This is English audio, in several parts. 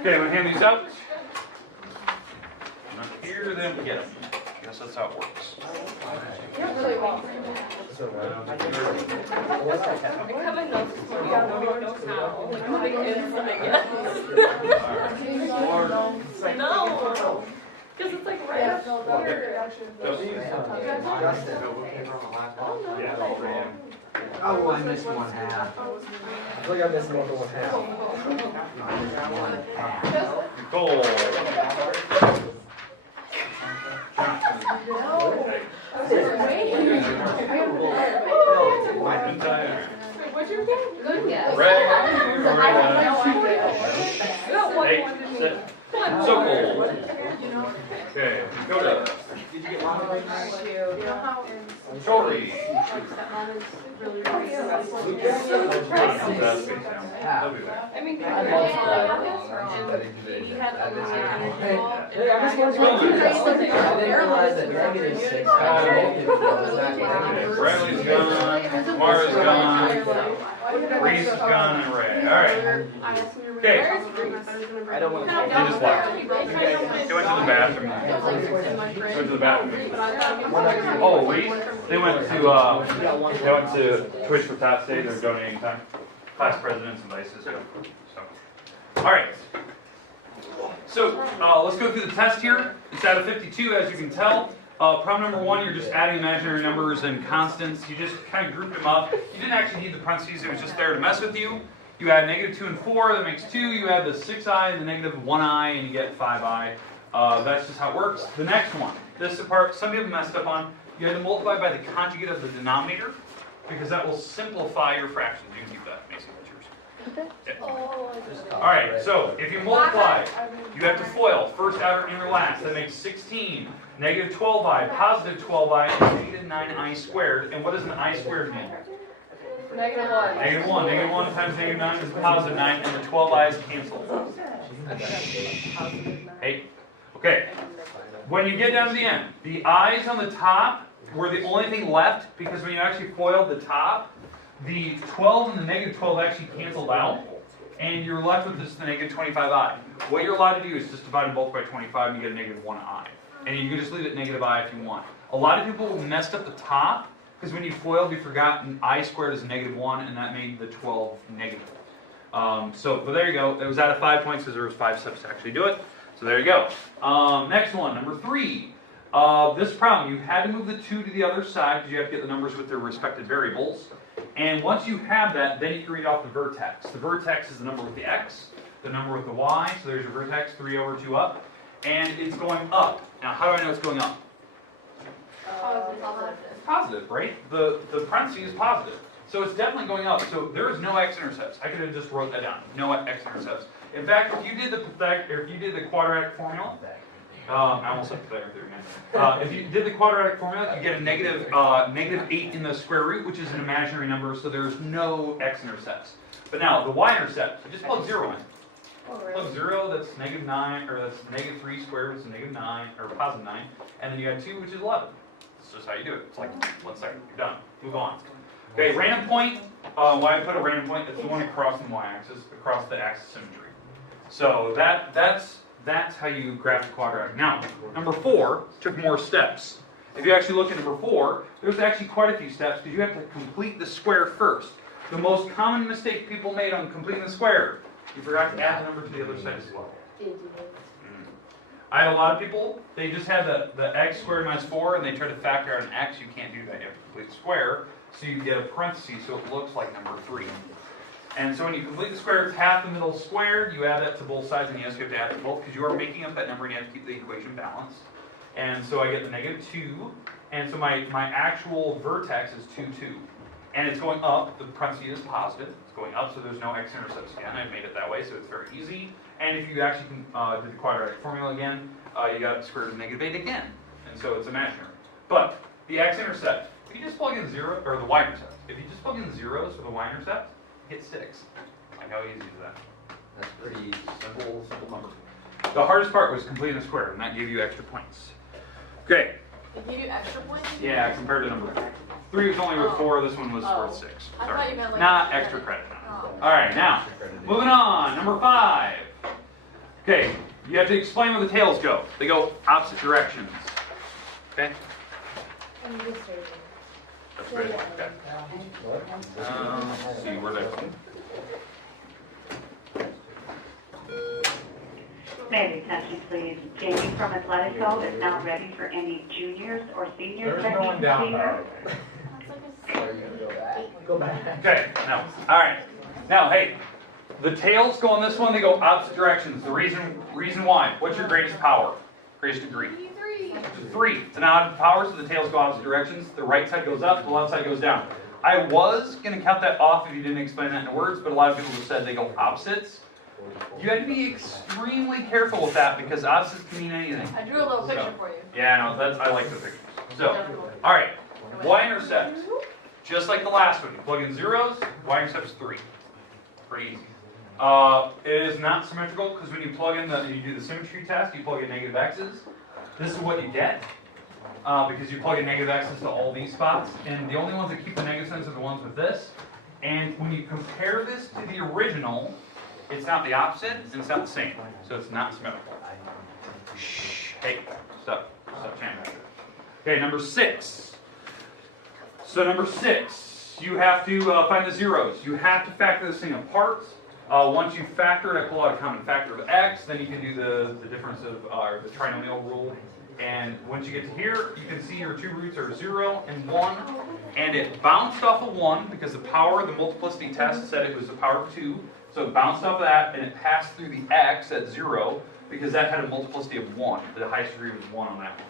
Okay, I'm going to hand these out. Not here, then we get them. I guess that's how it works. I have a note this morning. I don't know how. Like, coming in from it yet. No. Because it's like right after Oh, I missed one half. I feel like I missed more than one half. Nicole. What's your name? Good guess. Red. Hey, So cool. Okay, go to Jory. I mean, he had a Hey, I just wanted to realize that -6 Bradley's gone, Mara's gone, Reese is gone, and Ray. Alright. Okay. I don't want to. You just left. They went to the bathroom. Went to the bathroom. Oh, Reese? They went to Twitch for Top Day. They're donating time. Class presidents and vices. So. Alright. So let's go through the test here. It's out of 52, as you can tell. Problem number 1, you're just adding imaginary numbers and constants. You just kind of grouped them up. You didn't actually need the parentheses. It was just there to mess with you. You add -2 and 4, that makes 2. You add the 6i and the -1i, and you get 5i. That's just how it works. The next one, this is the part some people messed up on. You had to multiply by the conjugate of the denominator, because that will simplify your fractions. You can keep that, Macy. That's yours. Yeah. All right, so if you multiply, you have to FOIL, first, outer, inner, last. That makes 16. -12i, +12i, and -9i squared. And what does an I squared mean? -1. -1. -1 times -9 is +9, and the 12i's cancel. Hey, okay. When you get down to the end, the i's on the top were the only thing left, because when you actually FOILed the top, the 12 and the -12 actually canceled out, and you're left with just the -25i. What you're allowed to do is just divide them both by 25 and you get a -1i. And you can just leave it -i if you want. A lot of people messed up the top, because when you FOILed, you forgot an I squared is a -1, and that made the 12 negative. But there you go. It was out of 5 points because there was 5 steps to actually do it. So there you go. Next one, number 3. This problem, you had to move the 2 to the other side because you have to get the numbers with their respective variables. And once you have that, then you can read off the vertex. The vertex is the number with the x, the number with the y. So there's your vertex, 3 over 2 up. And it's going up. Now, how do I know it's going up? It's positive, right? The parentheses is positive. So it's definitely going up. So there is no x-intercepts. I could have just wrote that down. No x-intercepts. In fact, if you did the quadratic formula, I almost said Pythagoras again. If you did the quadratic formula, you get a -8 in the square root, which is an imaginary number, so there's no x-intercepts. But now, the y-intercept, you just plug 0 in. Plug 0, that's -9, or that's -3 squared, which is -9, or +9, and then you add 2, which is 11. That's just how you do it. It's like 1 second, you're done. Move on. Okay, random point. Why I put a random point? It's the one across the y-axis, across the axis symmetry. So that's how you graph the quadratic. Now, number 4 took more steps. If you actually look at number 4, there's actually quite a few steps because you have to complete the square first. The most common mistake people made on completing the square, you forgot to add the number to the other side as well. I had a lot of people, they just had the x squared minus 4 and they tried to factor out an x. You can't do that. You have to complete the square. So you get a parenthesis so it looks like number 3. And so when you complete the square, it's half the middle squared. You add that to both sides, and yes, you have to add it to both because you are making up that number and you have to keep the equation balanced. And so I get the -2. And so my actual vertex is 2, 2. And it's going up. The parenthesis is positive. It's going up, so there's no x-intercepts again. I've made it that way, so it's very easy. And if you actually do the quadratic formula again, you got square root of -8 again. And so it's imaginary. But the x-intercept, if you just plug in 0, or the y-intercept, if you just plug in zeros for the y-intercept, you get 6. Like how easy is that? That's pretty simple number. The hardest part was completing the square, and that gave you extra points. Okay. It gave you extra points? Yeah, compared to number 3. 3 was only worth 4, this one was worth 6. I thought you meant like not extra credit. Alright, now, moving on. Number 5. Okay, you have to explain where the tails go. They go opposite directions. Okay? That's good. Okay. Let's see, where did I... May I have your attention, please? Jamie from Athletico is now ready for any juniors or seniors that need to be here. Go back. Okay, now, all right. Now, hey, the tails go on this one, they go opposite directions. The reason why. What's your greatest power? Greatest degree? 3. It's an odd power, so the tails go opposite directions. The right side goes up, the left side goes down. I was going to count that off if you didn't explain that in words, but a lot of people have said they go opposites. You have to be extremely careful with that because opposites can mean anything. I drew a little picture for you. Yeah, no, I like the pictures. So, all right, Y-intercepts. Just like the last one, you plug in zeros, Y-intercepts 3. Pretty easy. It is not symmetrical because when you plug in you do the symmetry test, you plug in negative x's. This is what you get because you plug in negative x's to all these spots, and the only ones that keep the negative signs are the ones with this. And when you compare this to the original, it's not the opposite and it's not the same, so it's not symmetrical. Shh, hey, stop chanting. Okay, number 6. So number 6, you have to find the zeros. You have to factor this thing apart. Once you factor it, I pull out a common factor of x, then you can do the difference of the trinomial rule. And once you get to here, you can see your two roots are 0 and 1. And it bounced off of 1 because the power, the multiplicity test said it was the power of 2. So it bounced off of that and it passed through the x at 0 because that had a multiplicity of 1. The highest degree was 1 on that one.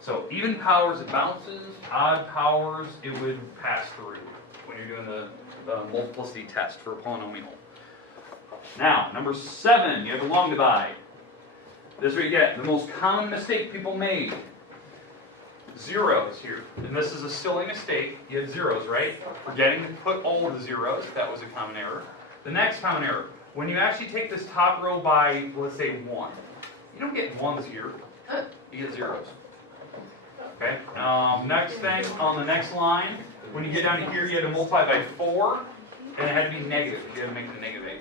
So even powers it bounces, odd powers it would pass through when you're doing the multiplicity test for a polynomial. Now, number 7, you have a long divide. This is what you get. The most common mistake people made. Zeros here. And this is a silly mistake. You had zeros, right? Forgetting to put all of the zeros. That was a common error. The next common error. When you actually take this top row by, let's say, 1. You don't get 1s here. You get zeros. Okay? Next thing, on the next line, when you get down to here, you had to multiply by 4. And it had to be negative. You had to make it a negative 8.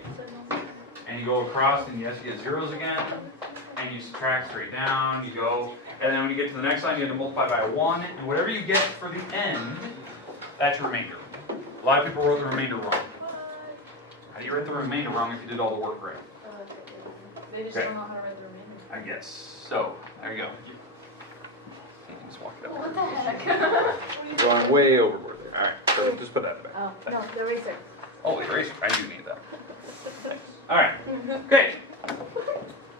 And you go across, and yes, you get zeros again. And you subtract straight down, you go, and then when you get to the next line, you have to multiply by 1, and whatever you get for the end, that's your remainder. A lot of people wrote the remainder wrong. How do you write the remainder wrong if you did all the work right? They just don't know how to write the remainder. I guess. So, there you go. You can just walk it up. What the heck? Going way overboard there. Alright, so just put that back. Oh, no, the eraser. Oh, the eraser. I do need that. Alright, okay.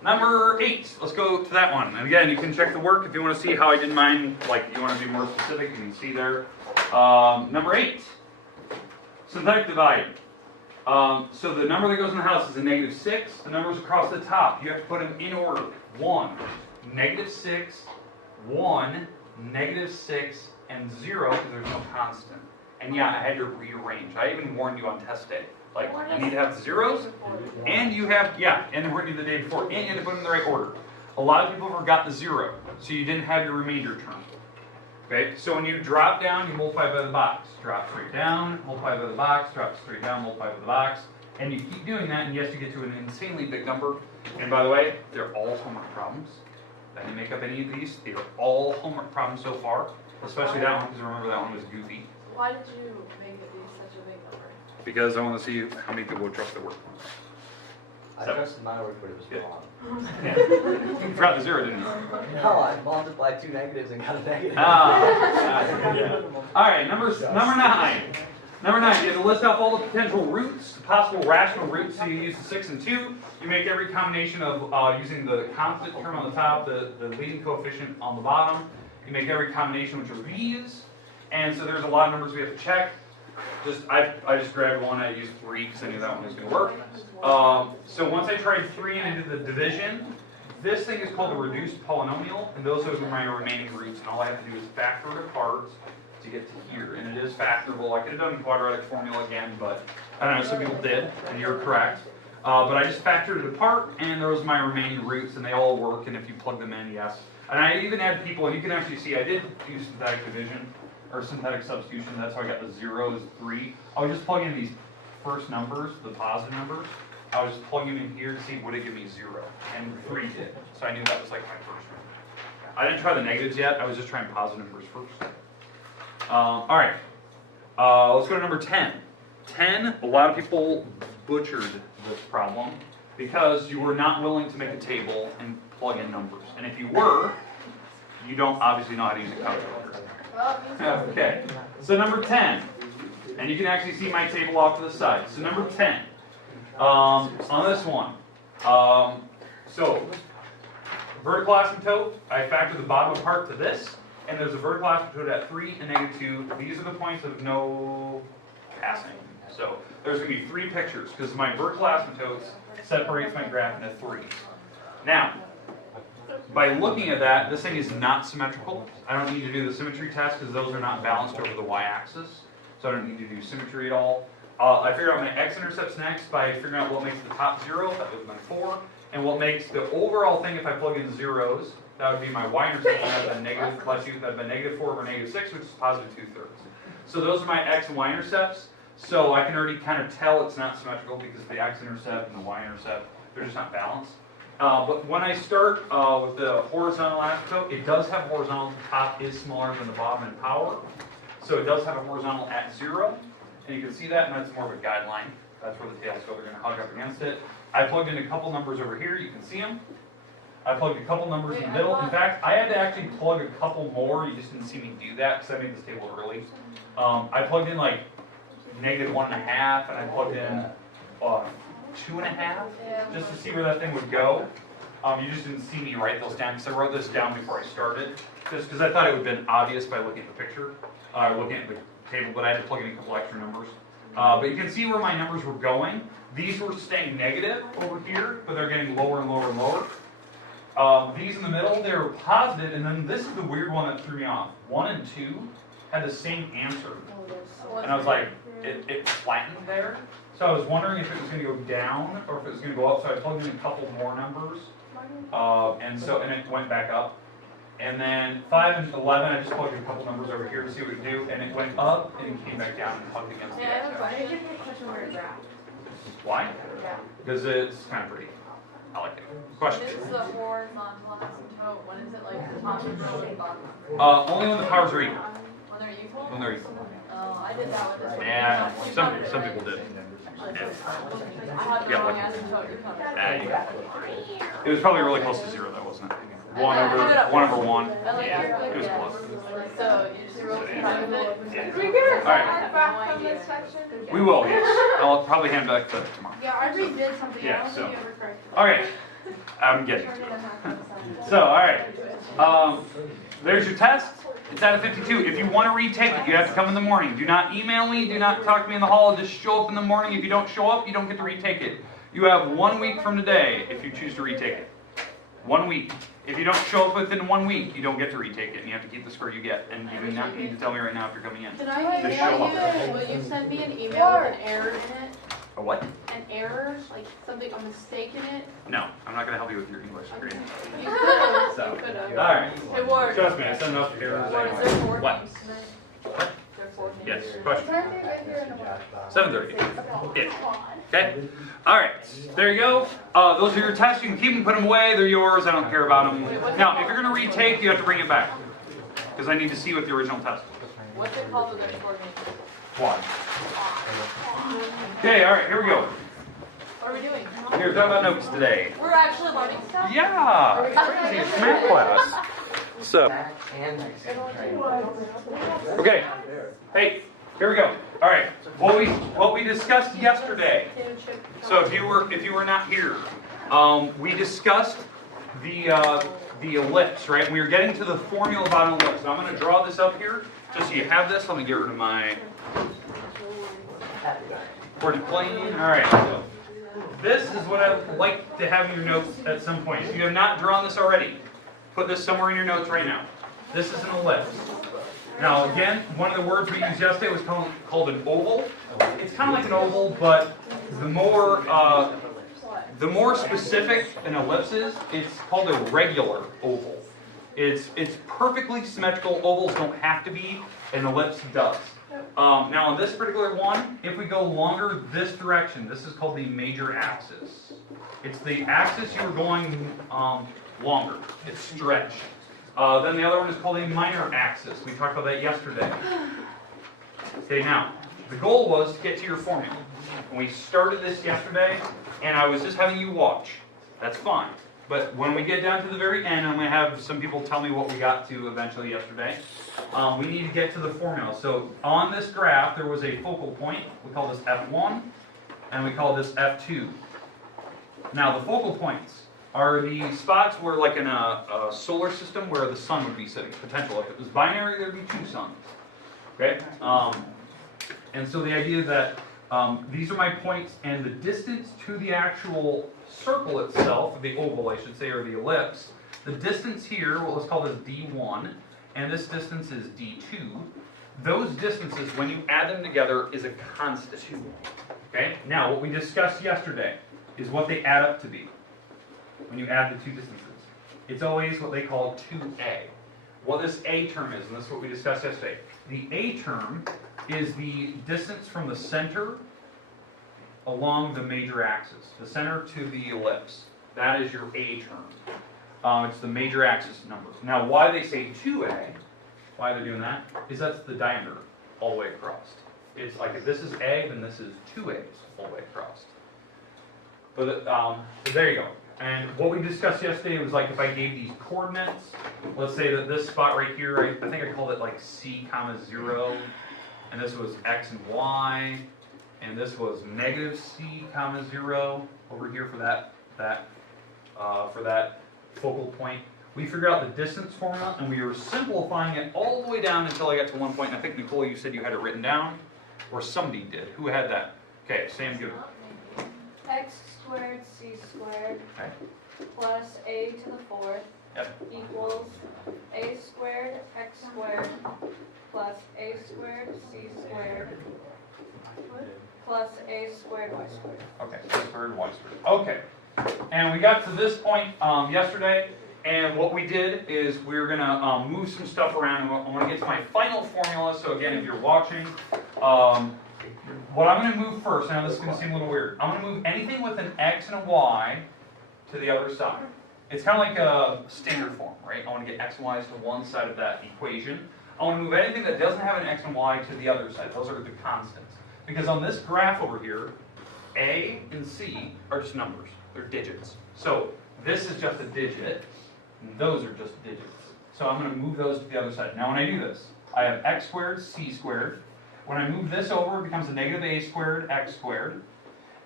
Number 8, let's go to that one. And again, you can check the work if you want to see how I did mine. Like, you want to be more specific, you can see there. Number 8, synthetic divide. So the number that goes in the house is a -6. The numbers across the top, you have to put them in order. 1, -6, 1, -6, and 0, because there's no constant. And yeah, I had to rearrange. I even warned you on test day. Like, you need to have the zeros, and you have, and then we're going to do the day before, and you have to put them in the right order. A lot of people forgot the 0, so you didn't have your remainder term. Okay, so when you drop down, you multiply by the box. Drop straight down, multiply by the box, drop straight down, multiply by the box, and you keep doing that, and yes, you get to an insanely big number. And by the way, they're all homework problems. I didn't make up any of these. They are all homework problems so far, especially that one, because remember that one was goofy. Why did you make it be such a big number? Because I want to see how many people would trust their work. I trusted my work, but it was wrong. Yeah. You forgot the 0, didn't you? No, I multiplied 2 negatives and got a negative. Yeah. All right, number 9. Number 9, you have to list off all the potential roots, the possible rational roots. So you use the 6 and 2. You make every combination of using the constant term on the top, the leading coefficient on the bottom. You make every combination, which are these. And so there's a lot of numbers we have to check. I just grabbed one. I used 3 because I knew that one was going to work. So once I tried 3 and into the division, this thing is called a reduced polynomial, and those are my remaining roots. And all I have to do is factor it apart to get to here. And it is factorable. I could have done quadratic formula again, but I don't know. Some people did, and you're correct. But I just factored it apart, and those are my remaining roots, and they all work. And if you plug them in, yes. And I even had people, and you can actually see I did do synthetic division. Or synthetic substitution, that's how I got the 0 is 3. I would just plug in these first numbers, the positive numbers, I was just plugging in here to see would it give me 0, and 3 did. So I knew that was like my first one. I didn't try the negatives yet. I was just trying positive numbers first. All right. Let's go to number 10. 10. A lot of people butchered this problem because you were not willing to make a table and plug in numbers. And if you were, you don't obviously know how to use a calculator. Okay. So number 10. And you can actually see my table off to the side. So number 10. On this one. So vertical asymptote, I factor the bottom part to this, and there's a vertical asymptote at 3 and -2. These are the points of no passing. So there's going to be 3 pictures, because my vertical asymptotes separates my graph into 3s. Now, by looking at that, this thing is not symmetrical. I don't need to do the symmetry test, because those are not balanced over the y-axis. So I don't need to do symmetry at all. I figured out my x-intercepts next by figuring out what makes the top 0, that was my 4, and what makes the overall thing if I plug in zeros, that would be my y-intercept, that would have been negative, plus you, that would have been -4 over -6, which is positive 2/3. So those are my x and y-intercepts. So I can already kind of tell it's not symmetrical because the x-intercept and the y-intercept, they're just not balanced. But when I start with the horizontal asymptote, it does have horizontal. The top is smaller than the bottom in power. So it does have a horizontal at 0. And you can see that, and that's more of a guideline. That's where the tails go. They're going to hug up against it. I plugged in a couple numbers over here. You can see them. I plugged a couple numbers in the middle. In fact, I had to actually plug a couple more. You just didn't see me do that because I made this table early. I plugged in like -1.5, and I plugged in 2.5 just to see where that thing would go. You just didn't see me write those down because I wrote this down before I started, just because I thought it would have been obvious by looking at the picture, looking at the table, but I had to plug in a couple extra numbers. But you can see where my numbers were going. These were staying negative over here, but they're getting lower and lower and lower. These in the middle, they were positive, and then this is the weird one that threw me off. 1 and 2 had the same answer. And I was like, it flattened there. So I was wondering if it was going to go down or if it was going to go up. So I plugged in a couple more numbers, and it went back up. And then 5 and 11, I just plugged in a couple numbers over here to see what it would do, and it went up and it came back down and hugged against the x. Why? Because it's kind of pretty. I like it. Question? This is the horizontal asymptote. When is it like the top number and bottom number? Only when the powers are equal. When they're equal? When they're equal. Oh, I did that with this one. Yeah, You some counted it, some right? people did. I had the Yeah, wrong like- asymptote. You counted it. You got it. It was probably really close to 0, though, wasn't it? 1 I did it up. 1 over 1. I like your It was yeah. close. So you just wrote the front of it? All right. Back from this section? We will, yes. I'll probably hand back to tomorrow. Yeah, I redid something. Yeah, I don't so- think you ever corrected it. All right. I'm getting to it. So, all right. There's your test. It's out of 52. If you want to retake it, you have to come in the morning. Do not email me. Do not talk to me in the hall. Just show up in the morning. If you don't show up, you don't get to retake it. You have 1 week from today if you choose to retake it. 1 week. If you don't show up within 1 week, you don't get to retake it, and you have to keep the score you get. And you do not need to tell me right now if you're coming in. Can I Just show email up. you? Will you send me an email with an error in it? A what? An error? Like something, a mistake in it? No, I'm not going to help you with your English Okay. grading. You could. So, You could. all right. It worked. Trust me, I sent enough errors What, is anyway. there 4 What? games tonight? There are 4 games. Yes, question. 7:30. Yeah. Okay? All right, there you go. Those are your tests. You can keep them, put them away. They're yours. I don't care about them. Now, if you're going to retake, you have to bring it back. Because I need to see what the original test was. What's it called with their 4 games? Quad. Okay, all right, here we go. What are we doing? Here, talk about notes today. We're actually learning stuff? Yeah, it's crazy. It's math class. So, okay. Hey, here we go. All right. What we discussed yesterday. So if you were not here, we discussed the ellipse, right? We were getting to the formula about an ellipse. So I'm going to draw this up here, just so you have this. Let me get rid of my coordinate plane. All right. So this is what I would like to have in your notes at some point. If you have not drawn this already, put this somewhere in your notes right now. This is an ellipse. Now again, one of the words we used yesterday was called an oval. It's kind of like an oval, but the more specific an ellipse is, it's called a regular oval. It's perfectly symmetrical. Ovals don't have to be. An ellipse does. Now on this particular one, if we go longer this direction, this is called the major axis. It's the axis you're going longer. It's stretched. Then the other one is called a minor axis. We talked about that yesterday. Okay, now, the goal was to get to your formula. And we started this yesterday, and I was just having you watch. That's fine. But when we get down to the very end, I'm going to have some people tell me what we got to eventually yesterday. We need to get to the formula. So on this graph, there was a focal point. We call this F1, and we call this F2. Now, the focal points are the spots where, like in a solar system, where the sun would be sitting. Potential. If it was binary, there would be two suns. Okay? And so the idea that these are my points, and the distance to the actual circle itself, the oval I should say, or the ellipse, the distance here, well, let's call this D1, and this distance is D2. Those distances, when you add them together, is a constant. Okay? Now, what we discussed yesterday is what they add up to be when you add the two distances. It's always what they call 2a. What this a term is, and this is what we discussed yesterday. The a term is the distance from the center along the major axis, the center to the ellipse. That is your a term. It's the major axis number. Now, why they say 2a, why they're doing that, is that's the diameter all the way across. It's like if this is a, then this is 2a's all the way across. But there you go. And what we discussed yesterday was like if I gave these coordinates, let's say that this spot right here, I think I called it like C comma 0, and this was X and Y, and this was negative C comma 0 over here for that focal point. We figured out the distance formula, and we were simplifying it all the way down until I got to one point. And I think, Nicole, you said you had it written down, or somebody did. Who had that? Okay, Sam, give it. X squared c squared Okay. plus a to the fourth equals a squared x squared plus a squared c squared plus a squared y squared. Okay, squared, y squared. Okay, and we got to this point yesterday, and what we did is we're going to move some stuff around, and I want to get to my final formula. So again, if you're watching, what I'm going to move first, now this is going to seem a little weird, I'm going to move anything with an x and a y to the other side. It's kind of like a standard form, right? I want to get x and y's to one side of that equation. I want to move anything that doesn't have an x and y to the other side. Those are the constants. Because on this graph over here, a and c are just numbers. They're digits. So this is just a digit, and those are just digits. So I'm going to move those to the other side. Now when I do this, I have x squared, c squared. When I move this over, it becomes a negative a squared, x squared.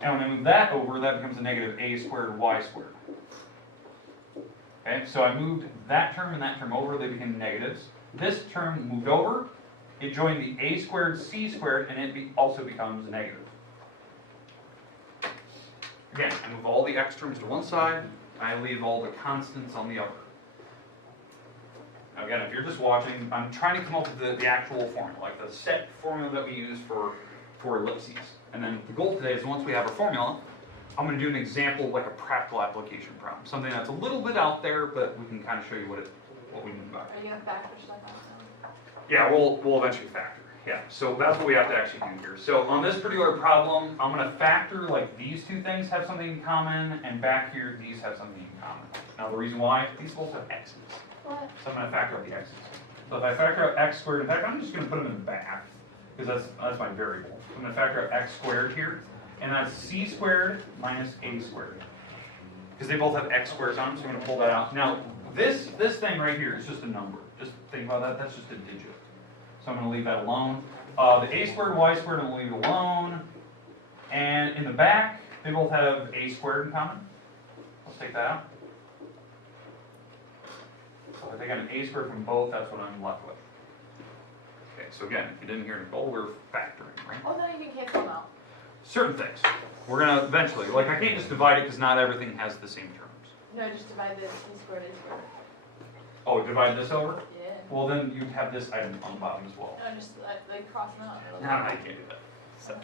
And when I move that over, that becomes a negative a squared, y squared. Okay, so I moved that term and that term over, they became negatives. This term moved over, it joined the a squared, c squared, and it also becomes negative. Again, I move all the x terms to one side, I leave all the constants on the other. Now again, if you're just watching, I'm trying to come up with the actual formula, like the set formula that we use for ellipses. And then the goal today is once we have our formula, I'm going to do an example, like a practical application problem. Something that's a little bit out there, but we can kind of show you what we mean by it. Are you going to factor stuff out? Yeah, we'll eventually factor. Yeah, so that's what we have to actually do here. So on this particular problem, I'm going to factor like these two things have something in common, and back here, these have something in common. Now the reason why, these both have x's. What? So I'm going to factor out the x's. So if I factor out x squared, in fact, I'm just going to put them in the back, because that's my variable. I'm going to factor out x squared here, and that's c squared minus a squared. Because they both have x squares on them, so I'm going to pull that out. Now, this thing right here is just a number. Just think about that, that's just a digit. So I'm going to leave that alone. The a squared, y squared, I'm going to leave alone. And in the back, they both have a squared in common. Let's take that out. So if I take out an a squared from both, that's what I'm left with. Okay, so again, if you didn't hear Nicole, we're factoring, right? Oh, then you can cancel them out. Certain things. We're going to eventually, like I can't just divide it because not everything has the same terms. No, just divide this e squared, a squared. Oh, divide this over? Yeah. Well, then you'd have this item on the bottom as well. No, just like cross them out. No, you can't do that. So.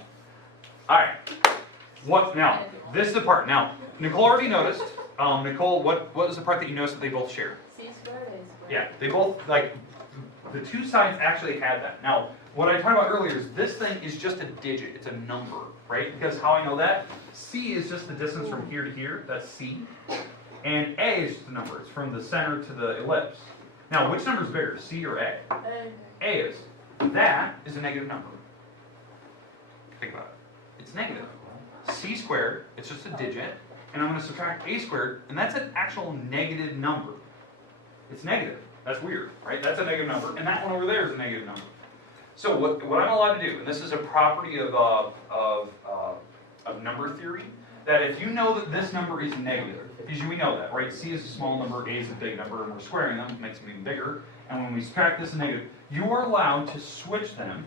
All right. What now? This is the part. Now, Nicole already noticed. Nicole, what was the part that you noticed that they both share? C squared, a squared. Yeah, they both, like, the two sides actually had that. Now, what I talked about earlier is this thing is just a digit. It's a number, right? Because how I know that? C is just the distance from here to here. That's C. And A is just a number. It's from the center to the ellipse. Now, which number is bigger, C or A? A is. That is a negative number. Think about it. It's negative. C squared, it's just a digit. And I'm going to subtract A squared, and that's an actual negative number. It's negative. That's weird, right? That's a negative number. And that one over there is a negative number. So what I'm allowed to do, and this is a property of number theory, that if you know that this number is negative, because we know that, right? C is a small number, A is a big number, and we're squaring them, it makes them even bigger. And when we subtract this negative, you are allowed to switch them.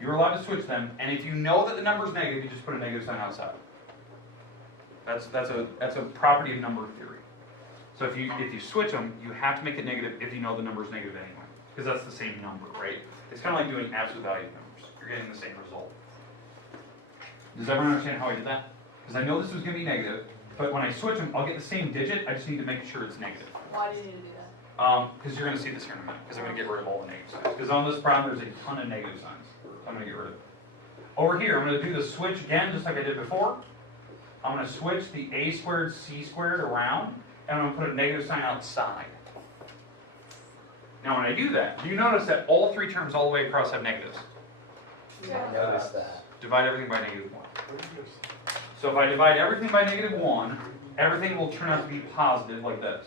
You're allowed to switch them, and if you know that the number is negative, you just put a negative sign outside. That's a property of number theory. So if you switch them, you have to make it negative if you know the number is negative anyway, because that's the same number, right? It's kind of like doing absolute value numbers. You're getting the same result. Does everyone understand how I did that? Because I know this was going to be negative, but when I switch them, I'll get the same digit. I just need to make sure it's negative. Why do you need to do that? Because you're going to see this here in a minute, because I'm going to get rid of all the negative signs. Because on this problem, there's a ton of negative signs. I'm going to get rid of it. Over here, I'm going to do the switch again, just like I did before. I'm going to switch the A squared, C squared around, and I'm going to put a negative sign outside. Now when I do that, do you notice that all three terms all the way across have negatives? I noticed that. Divide everything by negative 1. So if I divide everything by negative 1, everything will turn out to be positive like this.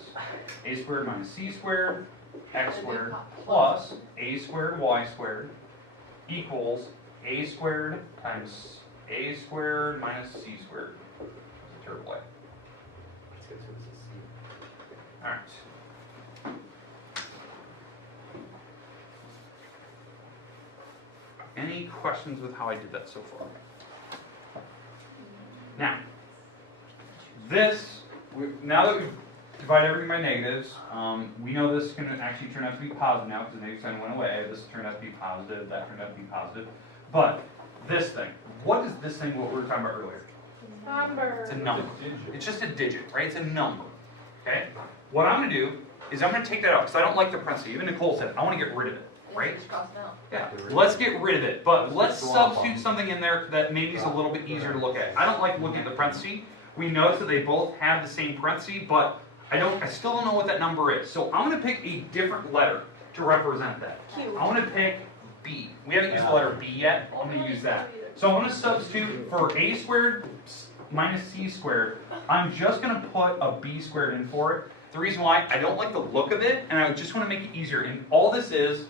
A squared minus C squared, X squared, plus A squared, Y squared, equals A squared times A squared minus C squared. That's a terrible way. Alright. Any questions with how I did that so far? Now, now that we've divided everything by negatives, we know this is going to actually turn out to be positive now because the negative sign went away. This turned out to be positive, that turned out to be positive. But this thing, what is this thing what we were talking about earlier? Number. It's a number. It's just a digit, right? It's a number. Okay? What I'm going to do is I'm going to take that out because I don't like the parentheses. Even Nicole said, I want to get rid of it, right? Yeah, let's get rid of it, but let's substitute something in there that maybe is a little bit easier to look at. I don't like looking at the parentheses. We notice that they both have the same parentheses, but I still don't know what that number is. So I'm going to pick a different letter to represent that. Q. I want to pick B. We haven't used the letter B yet. I'm going to use that. So I'm going to substitute for A squared minus C squared. I'm just going to put a B squared in for it. The reason why, I don't like the look of it, and I just want to make it easier. And all this is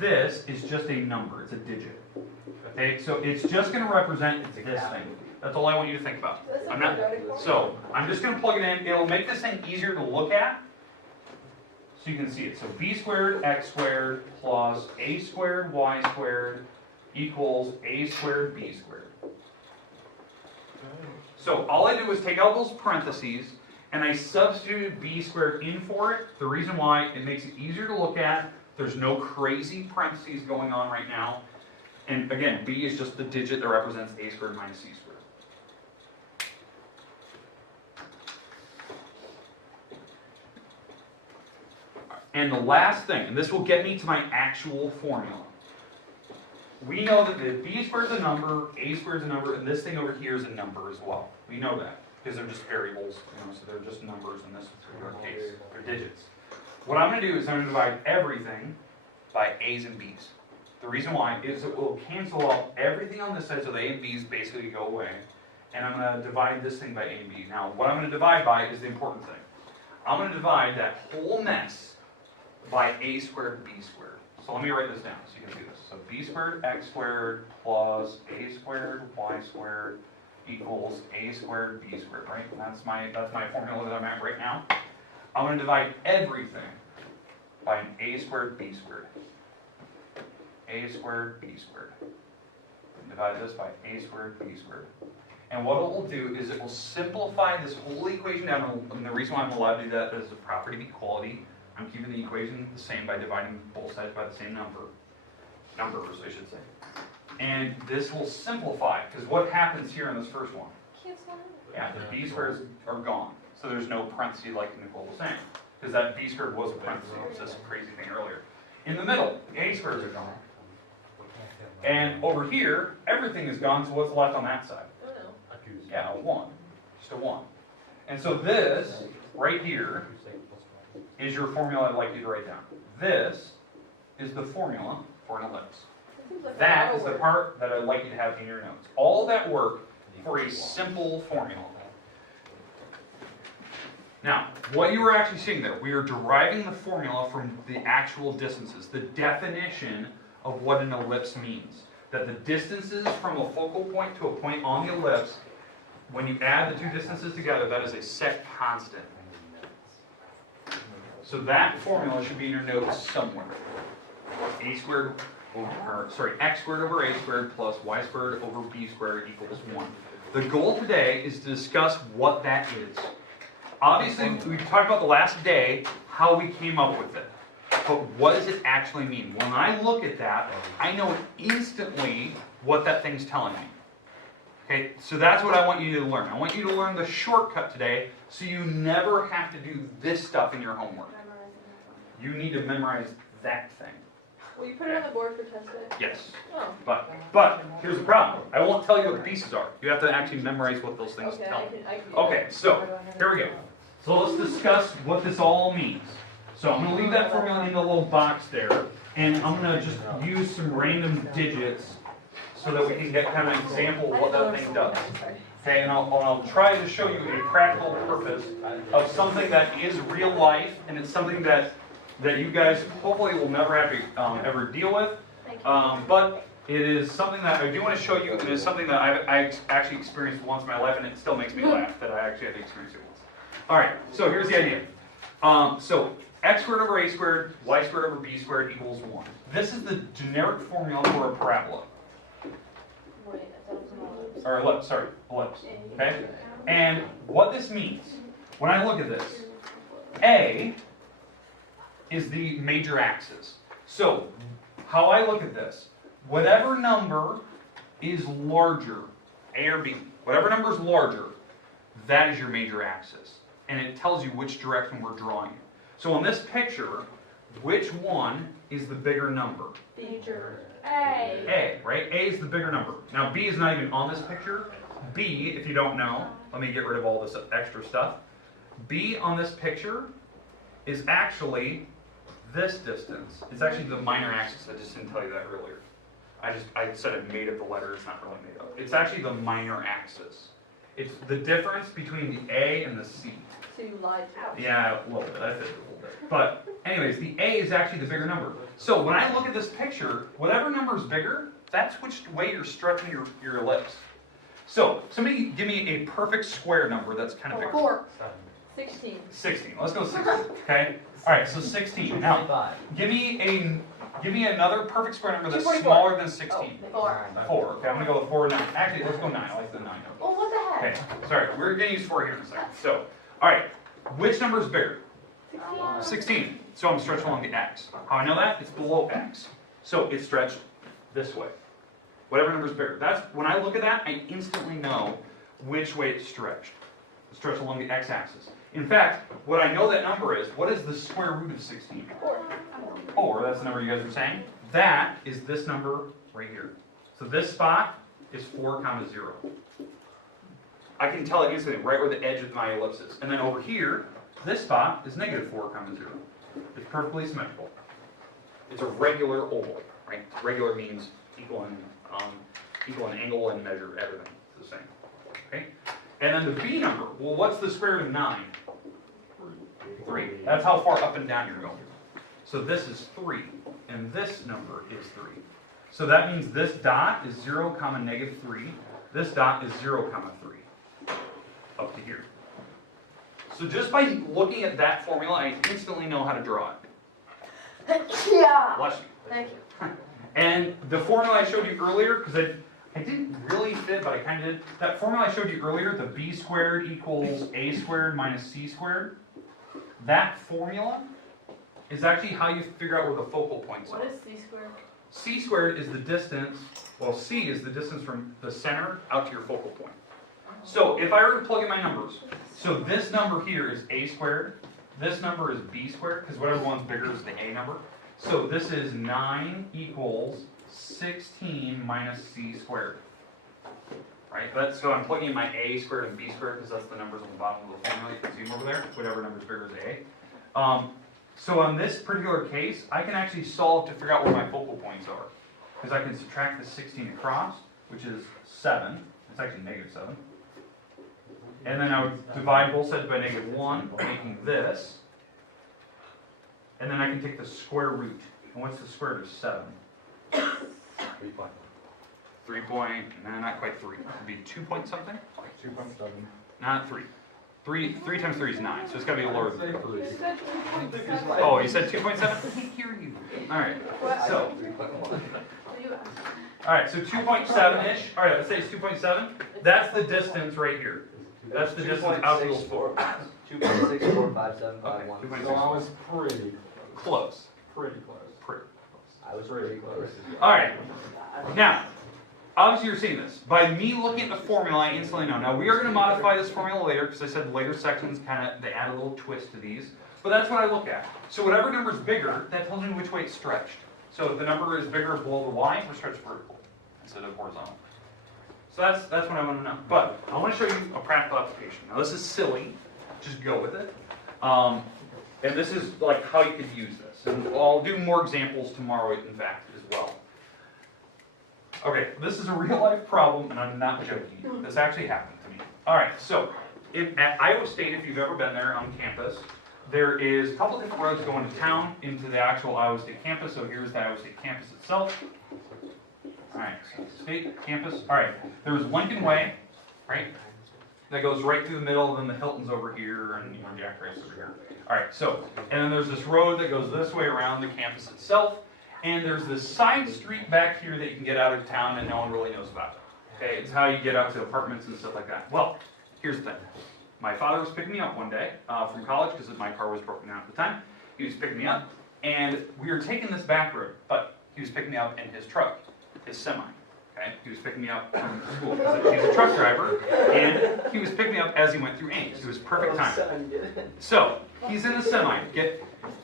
just a number. It's a digit. Okay, so it's just going to represent this thing. That's all I want you to think about. I'm just going to plug it in. It'll make this thing easier to look at, so you can see it. So b squared x squared plus a squared y squared equals a squared b squared. So all I did was take out those parentheses, and I substituted b squared in for it. The reason why, it makes it easier to look at. There's no crazy parentheses going on right now. And again, b is just the digit that represents a squared minus c squared. And the last thing, and this will get me to my actual formula. We know that the b squared is a number, a squared is a number, and this thing over here is a number as well. We know that, because they're just variables, so they're just numbers in this particular case. They're digits. What I'm going to do is I'm going to divide everything by a's and b's. The reason why is it will cancel out everything on this side, so the a and b's basically go away. And I'm going to divide this thing by a and b. Now, what I'm going to divide by is the important thing. I'm going to divide that whole mess by a squared b squared. So let me write this down so you can see this. So b squared x squared plus a squared y squared equals a squared b squared, right? And that's my formula that I'm at right now. I'm going to divide everything by an a squared b squared. A squared b squared. Divide this by a squared b squared. And what it will do is it will simplify this whole equation down. And the reason why I'm allowed to do that is the property of equality. I'm keeping the equation the same by dividing both sides by the same numbers, I should say. And this will simplify, because what happens here in this first one? Yeah, the b squares are gone. So there's no parentheses like Nicole was saying, because that b squared was a parenthesis. It was this crazy thing earlier. In the middle, a squareds are gone. And over here, everything is gone, so what's left on that side? Oh, no. Yeah, a 1. Just a 1. And so this, right here, is your formula I'd like you to write down. This is the formula for an ellipse. Seems like a That lot is of the work. part that I'd like you to have in your notes. All that work for a simple formula. Now, what you were actually seeing there, we are deriving the formula from the actual distances, the definition of what an ellipse means. That the distances from a focal point to a point on the ellipse, when you add the two distances together, that is a set constant. So that formula should be in your notes somewhere. A squared, x squared over a squared plus y squared over b squared equals 1. The goal today is to discuss what that is. Obviously, we talked about the last day how we came up with it. But what does it actually mean? When I look at that, I know instantly what that thing's telling me. Okay, so that's what I want you to learn. I want you to learn the shortcut today so you never have to do this stuff in your homework. You need to memorize that thing. Will you put it on the board for test day? Yes. Oh. But here's the problem. I won't tell you what the pieces are. You have to actually memorize what those things Okay, tell I you. can do Okay, so here we go. So let's discuss what this all means. So I'm going to leave that formula in the little box there, and I'm going to just use some random digits so that we can get kind of an example of what that thing does. Okay, and I'll try to show you a practical purpose of something that is real life, and it's something that you guys hopefully will never have to ever deal with. But it is something that I do want to show you, and it's something that I actually experienced once in my life, and it still makes me laugh that I actually had to experience it once. All right, so here's the idea. So x squared over a squared, y squared over b squared equals 1. This is the generic formula for a parabola. Wait, I thought it was an ellipse. Or ellipse, sorry, ellipse. Okay? And what this means, when I look at this, A is the major axis. So, how I look at this, whatever number is larger, A or B, whatever number is larger, that is your major axis. And it tells you which direction we're drawing it. So in this picture, which one is the bigger number? Major. A, right? A is the bigger number. Now B is not even on this picture. B, if you don't know, let me get rid of all this extra stuff. B on this picture is actually this distance. It's actually the minor axis. I just didn't tell you that earlier. I said I made up the letter. It's not really made up. It's actually the minor axis. It's the difference between the A and the C. So you lied to us. Yeah, a little bit. I did a little bit. But anyways, the A is actually the bigger number. So when I look at this picture, whatever number is bigger, that's which way you're stretching your ellipse. So somebody give me a perfect square number that's kind of bigger. 4. 16. 16. Let's go 16. Okay. All right. So 16. Now, give me another perfect square number that's 244. smaller than 16. 4. 4. Okay. I'm gonna go with 4 9. Actually, let's go 9. I like the 9 number. Oh, what the Okay. heck? Sorry. We're gonna use 4 here in a second. So, all right. Which number is bigger? 16. So I'm stretching along the x. How I know that? It's below x. So it's stretched this way. Whatever number is bigger. That's when I look at that, I instantly know which way it's stretched. It's stretched along the x-axis. In fact, what I know that number is, what is the square root of 16? 4. 4, that's the number you guys are saying. That is this number right here. So this spot is 4, 0. I can tell it instantly right where the edge of my ellipse is. And then over here, this spot is negative 4, 0. It's perfectly symmetrical. It's a regular oval, right? Regular means equal in angle and measure, everything. It's the same. Okay? And then the B number, well, what's the square root of 9? 3. That's how far up and down you're going. So this is 3, and this number is 3. So that means this dot is 0, negative 3. This dot is 0, 3. Up to here. So just by looking at that formula, I instantly know how to draw it. Yeah. Bless you. Thank you. And the formula I showed you earlier, because I didn't really fit, but I kind of did. That formula I showed you earlier, the b squared equals a squared minus c squared, that formula is actually how you figure out where the focal points are. What is c squared? C squared is the distance, well, c is the distance from the center out to your focal point. So if I were to plug in my numbers, so this number here is a squared, this number is b squared, because whatever one's bigger is the a number, So this is 9 equals 16 minus c squared. Right? So I'm plugging in my a squared and b squared because that's the numbers on the bottom of the formula. You can see them over there. Whatever number's bigger is a. So on this particular case, I can actually solve to figure out where my focal points are. Because I can subtract the 16 across, which is 7. It's actually negative 7. And then I would divide both sides by negative 1, making this. And then I can take the square root. And what's the square root of 7? 3 point, no, not quite 3. It would be 2 point something? 2.7. Not 3. 3 times 3 is 9, so it's got to be lower than 3. You said 2.7. Oh, you said 2.7? I can't hear you. Alright, so. Alright, so 2.7-ish. Alright, let's say it's 2.7. That's the distance right here. That's the distance out to the floor. 2.645751. So I was pretty Close. pretty close. Pretty. I was pretty close. Alright, now, obviously you're seeing this. By me looking at the formula, I instantly know. Now, we are going to modify this formula later, because I said later sections they add a little twist to these. But that's what I look at. So whatever number is bigger, that tells me which way it's stretched. So if the number is bigger below the y, we're stretched vertical instead of horizontal. So that's what I want to know. But I want to show you a practical application. Now this is silly. Just go with it. And this is like how you could use this. And I'll do more examples tomorrow, in fact, as well. Okay, this is a real life problem, and I'm not joking. This actually happened to me. All right, so at Iowa State, if you've ever been there on campus, there is a couple different roads going to town into the actual Iowa State campus. So here's the Iowa State campus itself. All right, so state campus. All right, there's Lincoln Way, right? That goes right through the middle, and then the Hilton's over here, and Jack Rice over here. All right, so, and then there's this road that goes this way around the campus itself, and there's this side street back here that you can get out of town that no one really knows about. Okay, it's how you get out to apartments and stuff like that. Well, here's the thing. My father was picking me up one day from college because my car was broken down at the time. He was picking me up, and we were taking this back road, but he was picking me up in his truck, his semi. Okay, he was picking me up from school because he's a truck driver, and he was picking me up as he went through Ames. It was perfect time. So he's in a semi.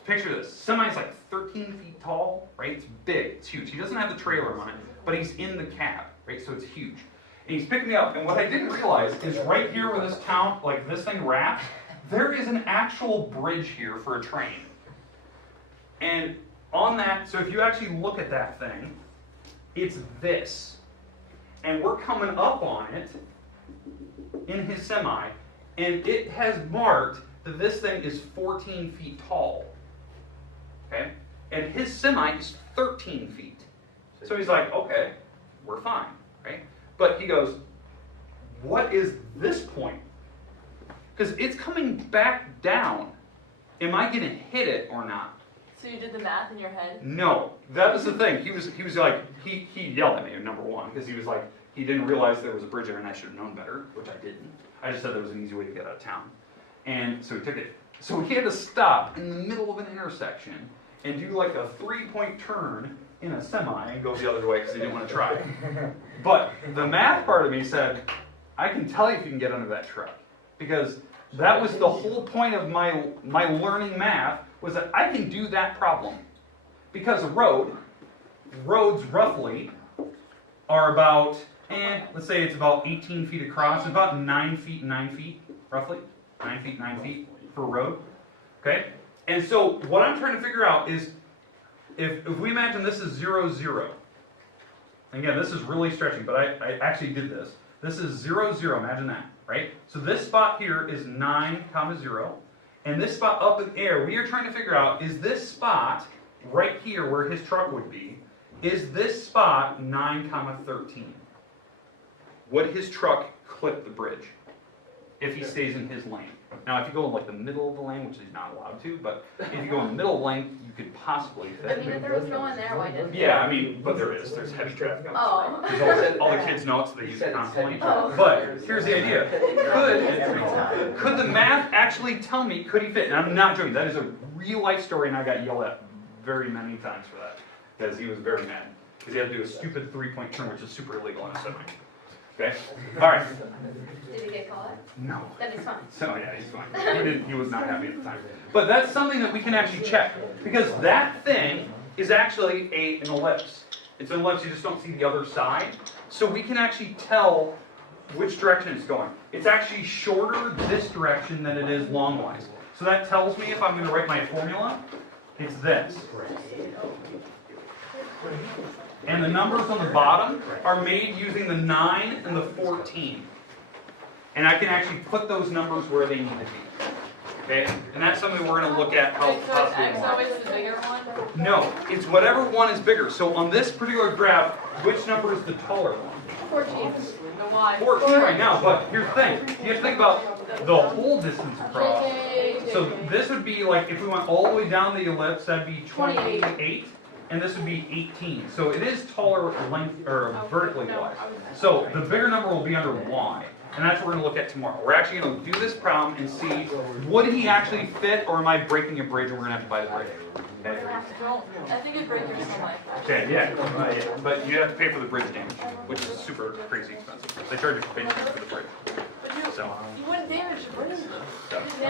Picture this. Semi is like 13 feet tall, right? It's big. It's huge. He doesn't have the trailer on it, but he's in the cab, right? So it's huge. And he's picking me up, and what I didn't realize is right here where this town, like this thing wraps, there is an actual bridge here for a train. And on that, so if you actually look at that thing, it's this. And we're coming up on it in his semi, and it has marked that this thing is 14 feet tall. Okay? And his semi is 13 feet. So he's like, okay, we're fine, right? But he goes, what is this point? Because it's coming back down. Am I going to hit it or not? So you did the math in your head? No, that was the thing. He was like, he yelled at me, number one, because he was like, he didn't realize there was a bridge there and I should have known better, which I didn't. I just said there was an easy way to get out of town. And so he took it. So he had to stop in the middle of an intersection and do like a 3-point turn in a semi and go the other way because he didn't want to try. But the math part of me said, I can tell you if you can get under that truck. Because that was the whole point of my learning math, was that I can do that problem. Because roads roughly are about, let's say it's about 18 feet across, it's about 9 feet, roughly. 9 feet, 9 feet for a road. Okay? And so what I'm trying to figure out is, if we imagine this is 0, 0. Again, this is really stretching, but I actually did this. This is 0, 0, imagine that, right? So this spot here is 9, 0. And this spot up in the air, we are trying to figure out, is this spot right here where his truck would be, is this spot 9, 13? Would his truck clip the bridge if he stays in his lane? Now, if you go in like the middle of the lane, which he's not allowed to, but if you go in the middle of the lane, you could possibly I fit. mean, if there was no one there, why didn't Yeah, I mean, but there is. There's heavy traffic on Oh. the street. Because all the kids know it, so they use it constantly. Oh. But here's the idea. Could the math actually tell me, could he fit? And I'm not joking. That is a real life story, and I got yelled at very many times for that. Because he was very mad. Because he had to do a stupid 3-point turn, which is super illegal in a semi. Okay? All right. Did he get caught? No. Then he's fine. So yeah, he's fine. He was not happy at the time. But that's something that we can actually check. Because that thing is actually an ellipse. It's an ellipse, you just don't see the other side. So we can actually tell which direction it's going. It's actually shorter this direction than it is longwise. So that tells me if I'm going to write my formula, it's this. And the numbers on the bottom are made using the 9 and the 14. And I can actually put those numbers where they need to be. Okay? And that's something we're going to look at how Wait, so is possibly X more. always the bigger one? No, it's whatever one is bigger. So on this particular graph, which number is the taller one? 14. The Y. 14 right now, but here's the thing. You have to think about the whole distance across. So this would be like, if we went all the way down the ellipse, that'd be 28. And this would be 18. So it is taller length, or vertically wise. So the bigger number will be under Y. And that's what we're going to look at tomorrow. We're actually going to do this problem and see, would he actually fit, or am I breaking a bridge and we're going to have to buy the bridge? Okay, I think it'd break your something like that. okay, yeah. But you have to pay for the bridge damage, which is super crazy expensive. They charge you for the bridge. So, You wouldn't damage your bridge.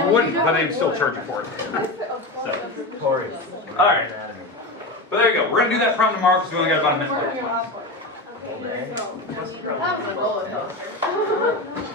you wouldn't, but they'd still charge you for it. So, all right. But there you go. We're going to do that problem tomorrow because we only got about a minute left. That was a roller coaster.